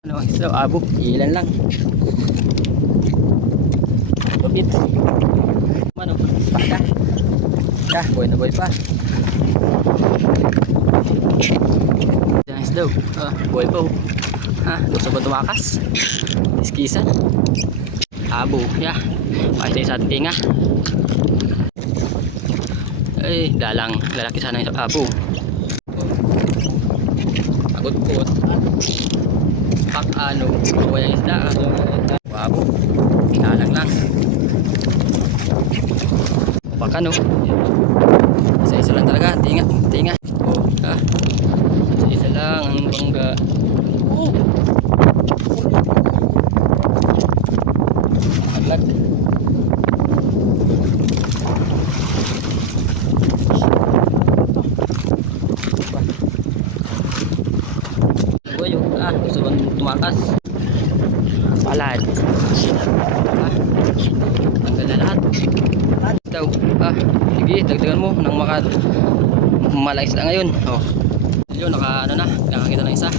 Ano, so abo, ilan lang. Lupit. Ano, espada. Buhay na buhay pa. Nice daw. Buhay pa. Gusto ba tumakas? Iskisan. Abo, Pakita sa ating tinga. Ay, lalaki sana yung abo. Pagod-pagod. Buhay ang isda. Abo. Dalang lang. Pakan isa-isa lang talaga. Tinga. Isa-isa lang ang bangga. Aglag. Gusto bang tumakas? Palad. Tanggal na lahat. Daw. Sige, dagdagan mo nang malais na ngayon. Yun, nakakita na isa.